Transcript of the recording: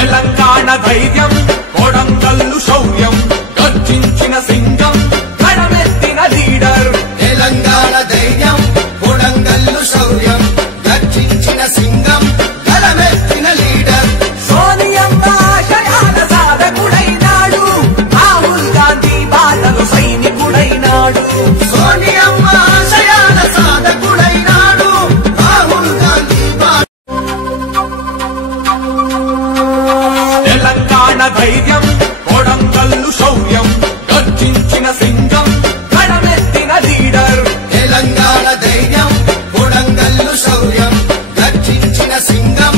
తెలంగాణ ధైర్యం కొడంగల్లు శౌర్యం గర్జించిన సింగం గడమెత్తిన లీడర్ తెలంగాణ ధైర్యం కొడంగల్లు శౌర్యం గర్జించిన సింగం గడమెత్తిన లీడర్ సోనియమ్మ ఆశయాల సాధకుడైనాడు రాహుల్ గాంధీ బాటలు సైనికుడైనాడు సోనియమ్మ ఆశయాల సాధకుడైనాడు రాహుల్ గాంధీ తెలంగాణ ధైర్యం కొడంగల్లు శౌర్యం గర్జించిన సింగం గడమెత్తిన లీడర్ తెలంగాణ ధైర్యం కొడంగల్లు శౌర్యం గర్జించిన సింగం